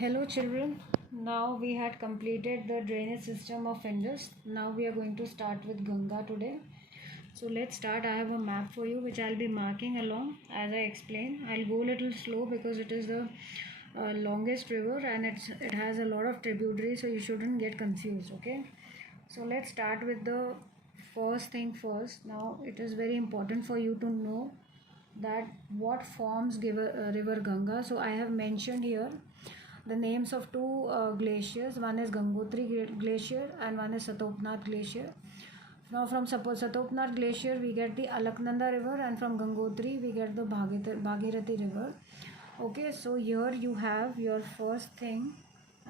Hello children, now we had completed the drainage system of Indus. Now we are going to start with Ganga today. So let's start. I have a map for you which I'll be marking along as I explain. I'll go a little slow because it is the longest river and it has a lot of tributaries, so you shouldn't get confused, okay? So let's start with the first thing first. Now it is very important for you to know that what forms river Ganga. So I have mentioned here the names of two glaciers. One is Gangotri Glacier and one is Satopnath Glacier. Now from Satopnath Glacier we get the Alaknanda River, and from Gangotri we get the Bhagirathi River. Okay, so here you have your first thing.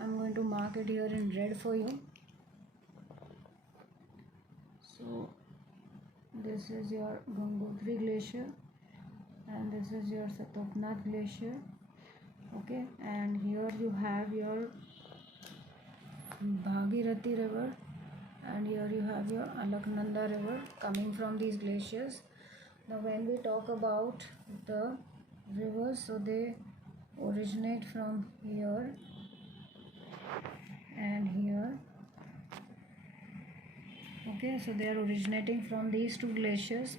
I'm going to mark it here in red for you. So this is your Gangotri Glacier and this is your Satopnath Glacier. Okay, and here you have your Bhagirathi River and here you have your Alaknanda River coming from these glaciers. Now when we talk about the rivers, so they originate from here and here. Okay, so they are originating from these two glaciers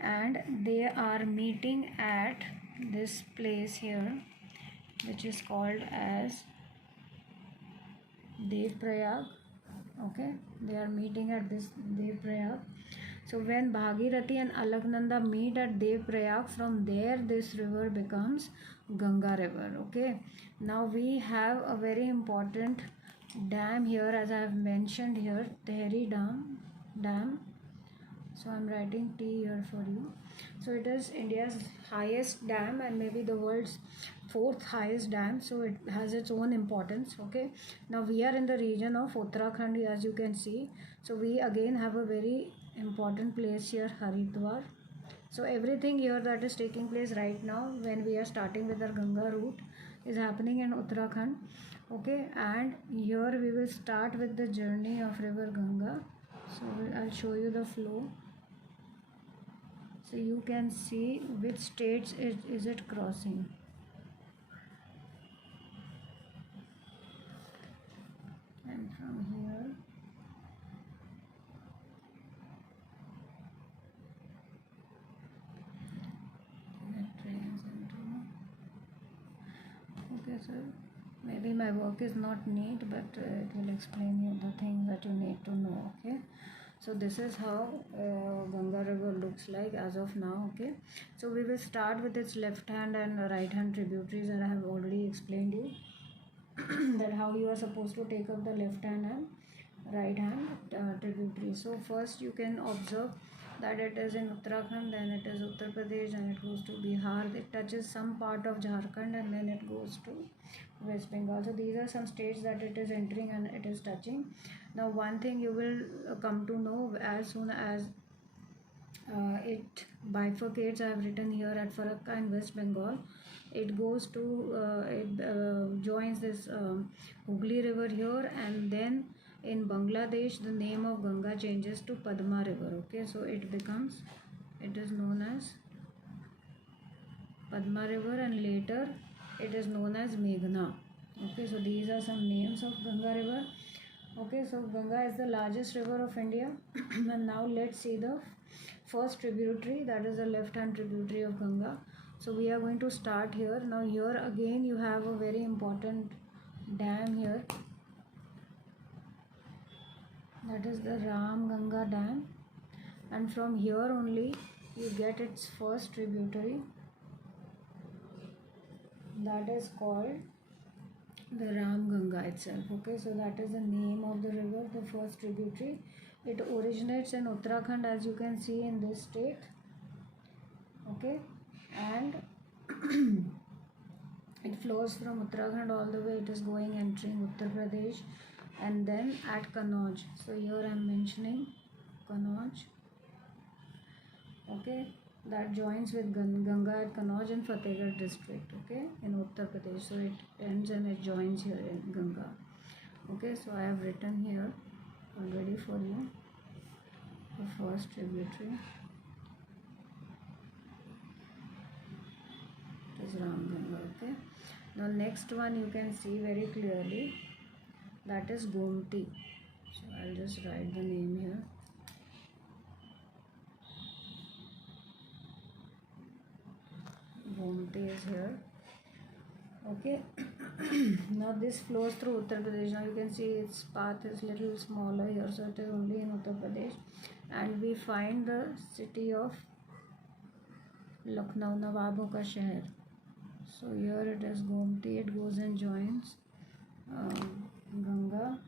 and they are meeting at this place here, which is called as Devprayag. Okay, they are meeting at this Devprayag. So when Bhagirathi and Alaknanda meet at Devprayag, from there this river becomes Ganga River. Okay, now we have a very important dam here, as I have mentioned here, Tehri Dam. So I'm writing T here for you. So it is India's highest dam and maybe the world's fourth highest dam, so it has its own importance. Okay, now we are in the region of Uttarakhand, as you can see. So we again have a very important place here, Haridwar. So everything here that is taking place right now when we are starting with our Ganga route is happening in Uttarakhand. Okay, and here we will start with the journey of river Ganga. So I'll show you the flow. So you can see which states is it crossing. And from here it drains into. Okay, so maybe my work is not neat, but it will explain you the things that you need to know. Okay, so this is how Ganga river looks like as of now. Okay, so we will start with its left hand and right hand tributaries, and I have already explained you that how you are supposed to take up the left hand and right hand tributary. So first you can observe that it is in Uttarakhand, then it is Uttar Pradesh, and it goes to Bihar. It touches some part of Jharkhand and then it goes to West Bengal. So these are some states that it is entering and it is touching. Now one thing you will come to know as soon as it bifurcates, I have written here at Farakka in West Bengal. It goes to joins this Hooghly river here, and then in Bangladesh the name of Ganga changes to Padma river. Okay, so it is known as Padma river and later it is known as Meghna. Okay, so these are some names of Ganga river. Okay, so Ganga is the largest river of India and now let's see the first tributary, that is the left hand tributary of Ganga. So we are going to start here. Now here again you have a very important dam here, that is the Ram Ganga Dam, and from here only you get its first tributary, that is called the Ram Ganga itself. Okay, so that is the name of the river, the first tributary. It originates in Uttarakhand, as you can see in this state. Okay, and it flows from Uttarakhand all the way. It is going entering Uttar Pradesh and then at Kannauj. So here I am mentioning Kannauj. Okay, that joins with Ganga at Kannauj in Fatehgarh district. Okay, in Uttar Pradesh. So it ends and it joins here in Ganga. Okay, so I have written here already for you the first tributary. It is Ram Ganga. Okay, Now next one you can see very clearly, that is Gomti. So I'll just write the name here. Gomti is here. Okay. Now this flows through Uttar Pradesh. Now you can see its path is little smaller here, so it is only in Uttar Pradesh, and we find the city of Lucknow, Nawabon ka Sheher. So here it is Gomti. It goes and joins Ganga,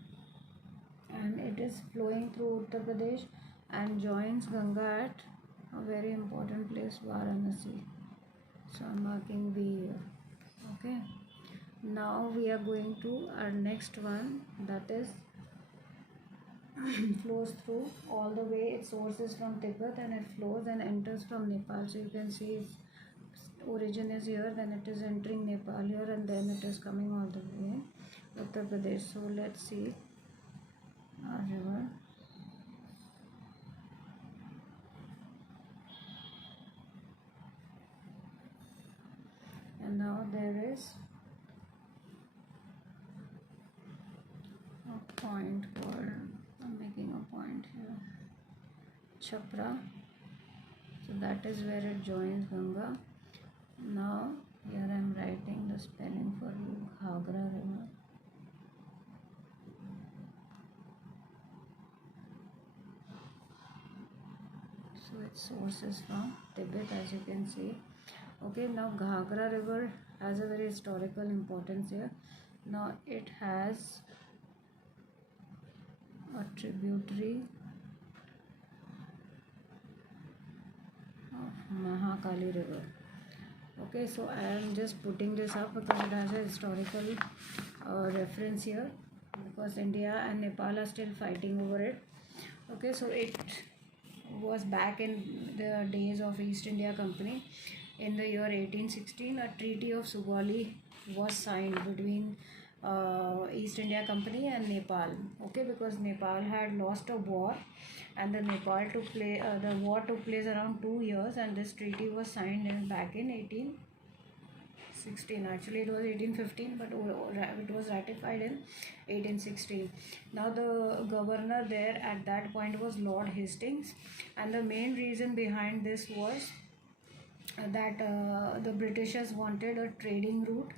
and it is flowing through Uttar Pradesh and joins Ganga at a very important place, Varanasi. So I'm marking V here. Okay. Now we are going to our next one, that is flows through all the way. Its source is from Tibet and it flows and enters from Nepal. So you can see its origin is here, then it is entering Nepal here, and then it is coming all the way in Uttar Pradesh. So let's see our river. And now there is a point called, I'm making a point here, Chhapra. So that is where it joins Ganga. Now here I am writing the spelling for you, Ghagra river. So its source is from Tibet, as you can see. Okay, now Ghagra river has a very historical importance here. Now it has a tributary of Mahakali river. Okay, so I am just putting this up because it has a historical reference here, because India and Nepal are still fighting over it. Okay, so it was back in the days of East India Company. In the year 1816, a treaty of Sugauli was signed between East India Company and Nepal. Okay, because Nepal had lost a war, and the war took place around 2 years, and this treaty was signed back in 1816. Actually it was 1815, but it was ratified in 1816. Now the governor there at that point was Lord Hastings, and the main reason behind this was that the Britishers wanted a trading route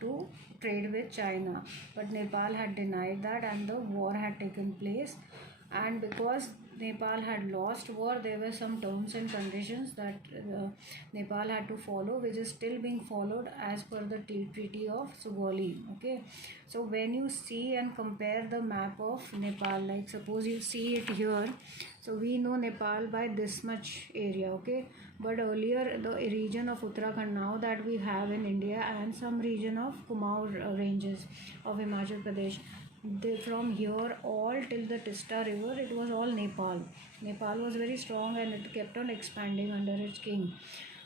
to trade with China, but Nepal had denied that, and the war had taken place. And because Nepal had lost war, there were some terms and conditions that Nepal had to follow, which is still being followed as per the Treaty of Sugauli. Okay, so when you see and compare the map of Nepal, like suppose you see it here, so we know Nepal by this much area. Okay, but earlier the region of Uttarakhand now that we have in India, and some region of Kumaon ranges of Himachal Pradesh, from here all till the Tista river, it was all Nepal. Nepal was very strong and it kept on expanding under its king.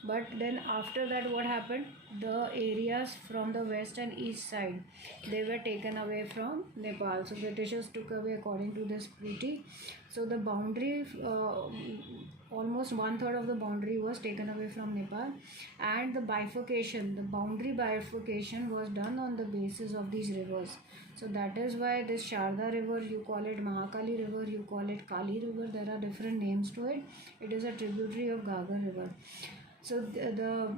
But then after that, what happened? The areas from the west and east side, they were taken away from Nepal. So Britishers took away according to this treaty. So the boundary, almost 1/3 of the boundary was taken away from Nepal, and the boundary bifurcation was done on the basis of these rivers. So that is why this Sharda river, you call it Mahakali river, you call it Kali river, there are different names to it. It is a tributary of Ghagar river. So the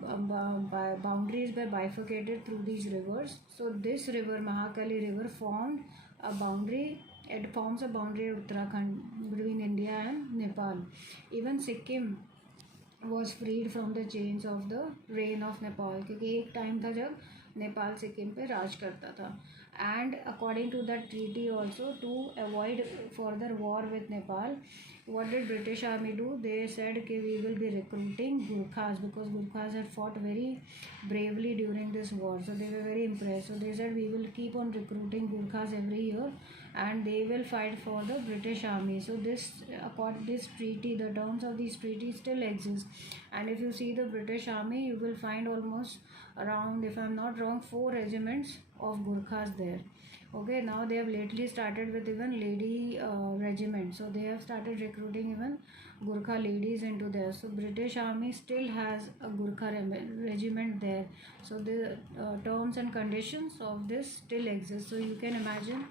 boundaries were bifurcated through these rivers. So this river, Mahakali river, formed a boundary. It forms a boundary of Uttarakhand between India and Nepal. Even Sikkim was freed from the chains of the reign of Nepal, क्योंकि एक time था जब नेपाल सिक्किम पे राज करता था. And according to that treaty also, to avoid further war with Nepal, what did British Army do? They said कि we will be recruiting Gurkhas, because Gurkhas had fought very bravely during this war, so they were very impressed. So they said we will keep on recruiting Gurkhas every year, and they will fight for the British Army. So this treaty, the terms of this treaty still exist. And if you see the British Army, you will find almost around, if I'm not wrong, 4 regiments of Gurkhas there. Okay, now they have lately started with even lady regiment. So they have started recruiting even Gurkha ladies into there. So British Army still has a Gurkha regiment there. So the terms and conditions of this still exist. So you can imagine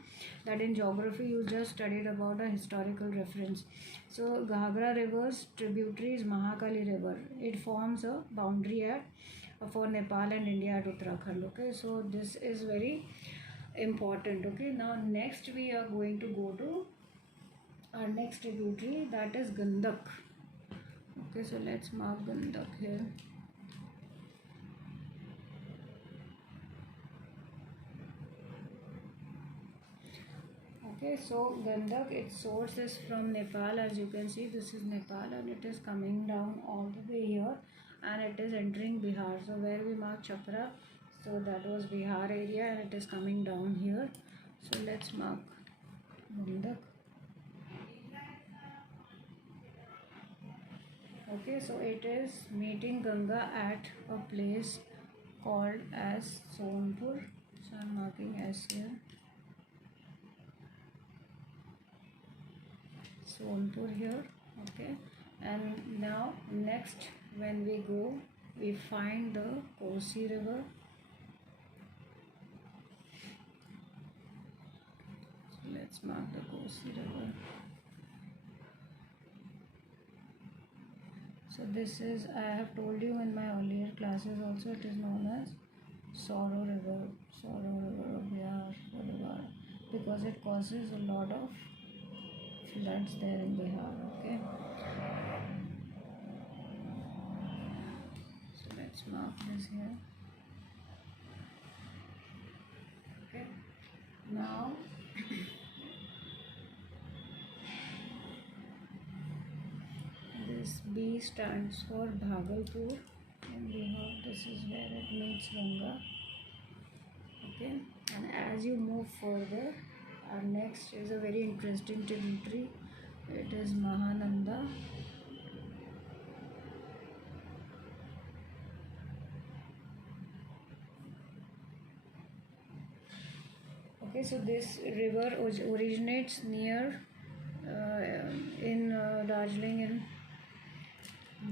that in geography you just studied about a historical reference. So Ghagra River's tributary is Mahakali River. It forms a boundary at for Nepal and India at Uttarakhand. Okay, so this is very important. Okay, now next we are going to go to our next tributary, that is Gandak. Okay, so let's mark Gandak here. Okay, so Gandak, its source is from Nepal. As you can see, this is Nepal and it is coming down all the way here and it is entering Bihar. So where we mark Chapra, so that was Bihar area and it is coming down here. So let's mark Gandak. Okay, so it is meeting Ganga at a place called as Sonpur. So I'm marking S here. Sonpur here. Okay, and now next when we go, we find the Kosi river. So let's mark the Kosi river. So this is, I have told you in my earlier classes also, it is known as Sorrow River of Bihar, whatever, because it causes a lot of floods there in Bihar. Okay, so let's mark this here. Okay, now this B stands for Bhagalpur in Bihar. This is where it meets Ganga. Okay, and as you move further, our next is a very interesting tributary. It is Mahananda. Okay, so this river originates near in Darjeeling in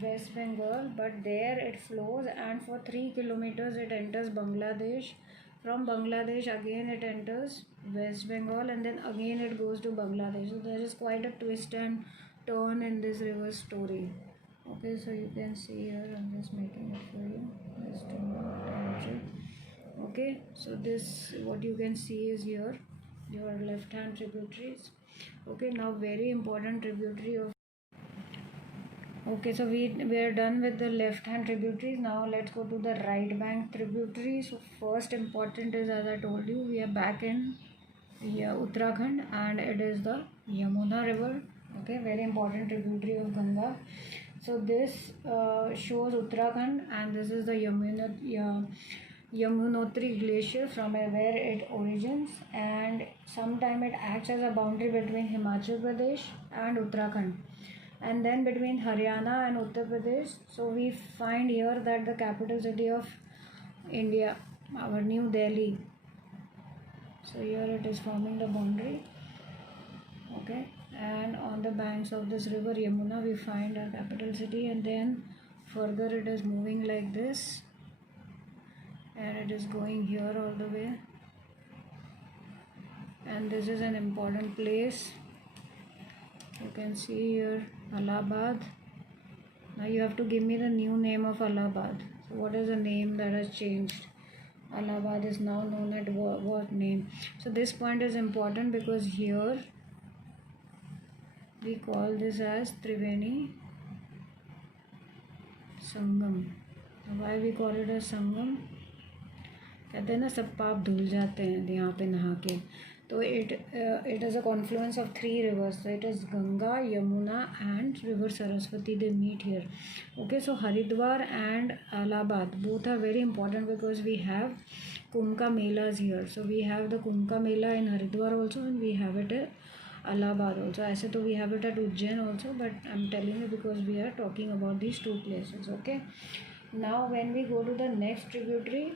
West Bengal, but there it flows and for 3 kilometers it enters Bangladesh. From Bangladesh again it enters West Bengal and then again it goes to Bangladesh. So there is quite a twist and turn in this river story. Okay, so you can see here, I'm just making it for you. Okay, so this, what you can see is here your left hand tributaries. Okay, now very important tributary of. Okay, so we are done with the left hand tributaries. Now let's go to the right bank tributaries. So first important is, as I told you, we are back in Uttarakhand and it is the Yamuna river. Okay, very important tributary of Ganga. So this shows Uttarakhand and this is the Yamunotri glacier from where it origins, and sometime it acts as a boundary between Himachal Pradesh and Uttarakhand, and then between Haryana and Uttar Pradesh. So we find here that the capital city of India, our New Delhi. So here it is forming the boundary. Okay, and on the banks of this river Yamuna we find our capital city, and then further it is moving like this and it is going here all the way, and this is an important place. You can see here Allahabad. Now you have to give me the new name of Allahabad. So what is the name that has changed? Allahabad is now known at what name? So this point is important because here we call this as Triveni Sangam. Why we call it as Sangam? कहते हैं ना सब पाप धुल जाते हैं यहाँ पे नहा के. तो it is a confluence of 3 rivers. So it is Ganga, Yamuna and river Saraswati. They meet here. Okay, so Haridwar and Allahabad both are very important because we have Kumbh Ka Melas here. So we have the Kumbh Ka Mela in Haridwar also and we have it at Allahabad also. ऐसे तो we have it at Ujjain also, but I'm telling you because we are talking about these two places. Okay, now when we go to the next tributary,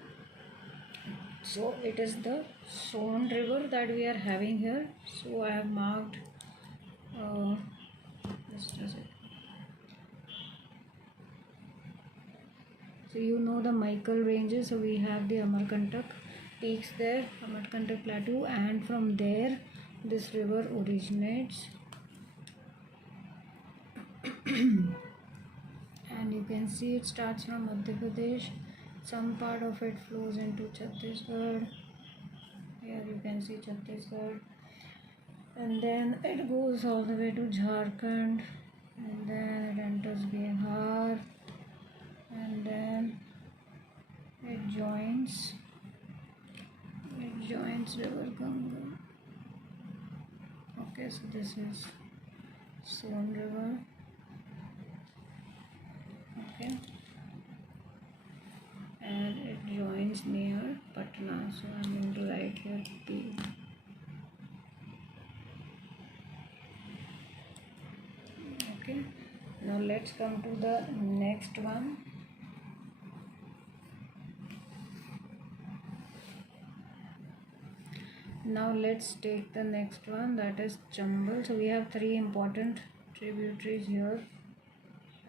so it is the Son river that we are having here. So I have marked this does it. So you know the Michael ranges, so we have the Amarkantak peaks there, Amarkantak plateau, and from there this river originates. And you can see it starts from Madhya Pradesh, some part of it flows into Chhattisgarh. Here you can see Chhattisgarh, and then it goes all the way to Jharkhand, and then it enters Bihar, and then it joins river Ganga. Okay, so this is Son river. Okay, and it joins near Patna, so I'm going to write here P. Okay, now let's come to the next one. Now let's take the next one, that is Chambal. So we have three important tributaries here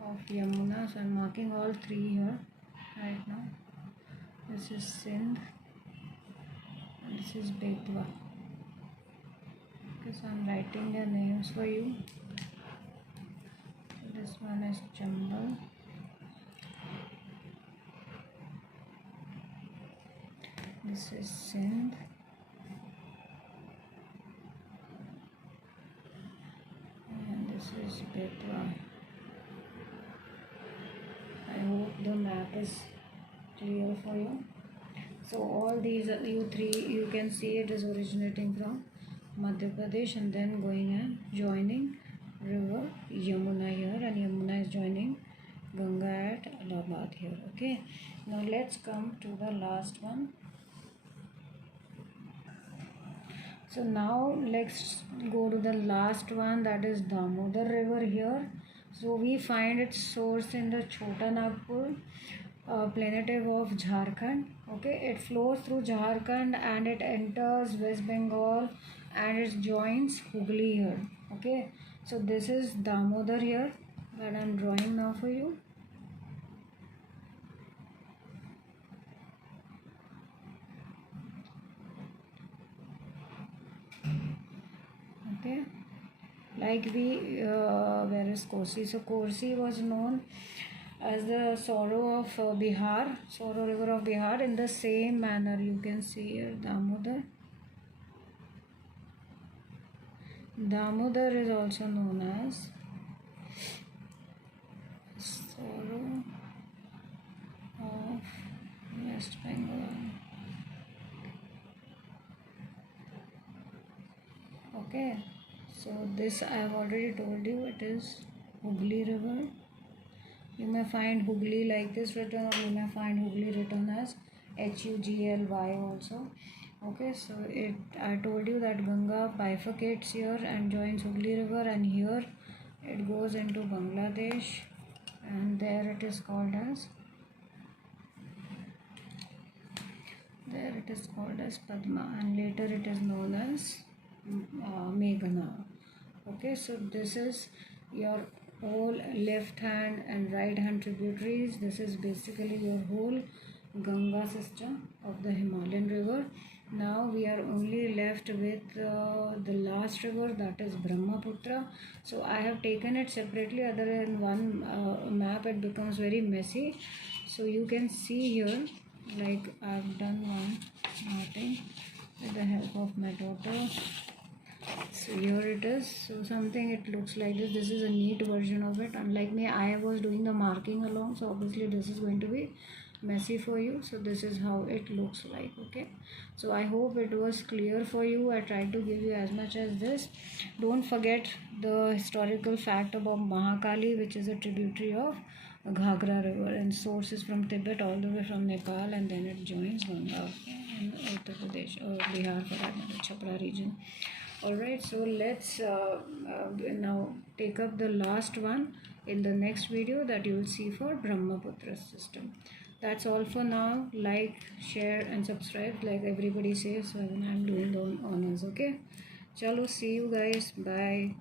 of Yamuna, so I'm marking all three here right now. This is Sindh and this is Betwa. Okay, so I'm writing their names for you. So this one is Chambal, this is Sindh, and this is Betwa. I hope the map is clear for you. So all these you can see it is originating from Madhya Pradesh and then going and joining river Yamuna here, and Yamuna is joining Ganga at Allahabad here. Okay, now let's come to the last one. So now let's go to the last one, that is Damodar river here. So we find its source in the Chota Nagpur planative of Jharkhand. Okay, it flows through Jharkhand and it enters West Bengal and it joins Hooghly here. Okay, so this is Damodar here that I am drawing now for you. Okay, like where is Kosi? So Kosi was known as the sorrow of Bihar, sorrow river of Bihar. In the same manner, you can see here Damodar. Damodar is also known as sorrow of West Bengal. Okay, so this I have already told you, it is Hooghly river. You may find Hooghly like this written, or you may find Hooghly written as Hugly also. Okay, so I told you that Ganga bifurcates here and joins Hooghly river, and here it goes into Bangladesh, and there it is called as Padma, and later it is known as Meghna. Okay, so this is your whole left hand and right hand tributaries. This is basically your whole Ganga system of the Himalayan river. Now we are only left with the last river, that is Brahmaputra. So I have taken it separately, other than one map it becomes very messy. So you can see here, like I have done one marking with the help of my daughter. So here it is. So something it looks like this. This is a neat version of it. Unlike me, I was doing the marking along, so obviously this is going to be messy for you. So this is how it looks like. Okay, so I hope it was clear for you. I tried to give you as much as this. Don't forget the historical fact about Mahakali, which is a tributary of Ghagra river and source is from Tibet all the way from Nepal, and then it joins Ganga in Uttar Pradesh or Bihar for that matter, Chhapra region. Alright, so let's now take up the last one in the next video that you will see for Brahmaputra system. That's all for now. Like, share and subscribe like everybody says when I'm doing the honors. Okay, chalo, see you guys, bye.